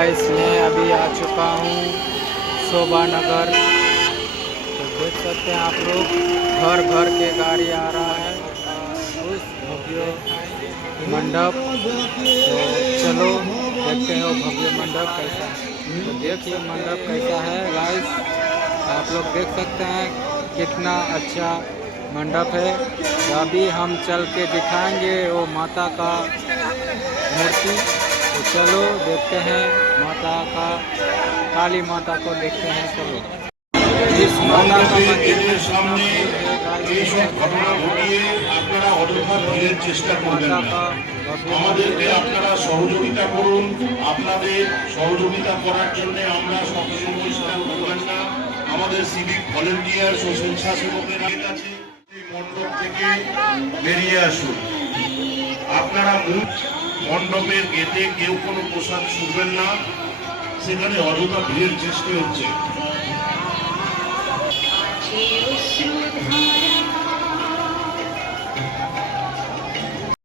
Guys मैं अभी आ चुका हूँ शोभा नगर। तो देख सकते हैं आप लोग घर घर के गाड़ी आ रहा है उस भव्य मंडप। तो चलो देखते हैं वो भव्य मंडप कैसा है। तो देखिए मंडप कैसा है गाइस, आप लोग देख सकते हैं कितना अच्छा मंडप है। तो अभी हम चल के दिखाएंगे वो माता का मूर्ति। तो चलो देखते हैं माता का, काली माता को देखते हैं। चलो इस माता का मंदिर में कितना भीड़ है गाइस, ঘটনা ঘটিয়ে আপনারা অযথা ভিড়ের চেষ্টা করবেন माता না। का भव्य मंदिर আমাদেরকে है। আপনারা সহযোগিতা করুন। আপনাদের সহযোগিতা করার জন্য আমরা সবসময় স্ট্যান্ড করবেন না। আমাদের সিভিক ভলেন্টিয়ার্স ও স্বেচ্ছাসেবকের কাছে এই মণ্ডপ থেকে বেরিয়ে আসুন। আপনারা মণ্ডপের গেটে কেউ কোনো প্রসাদ ছুঁড়বেন না, সেখানে অযথা ভিড়ের সৃষ্টি হচ্ছে।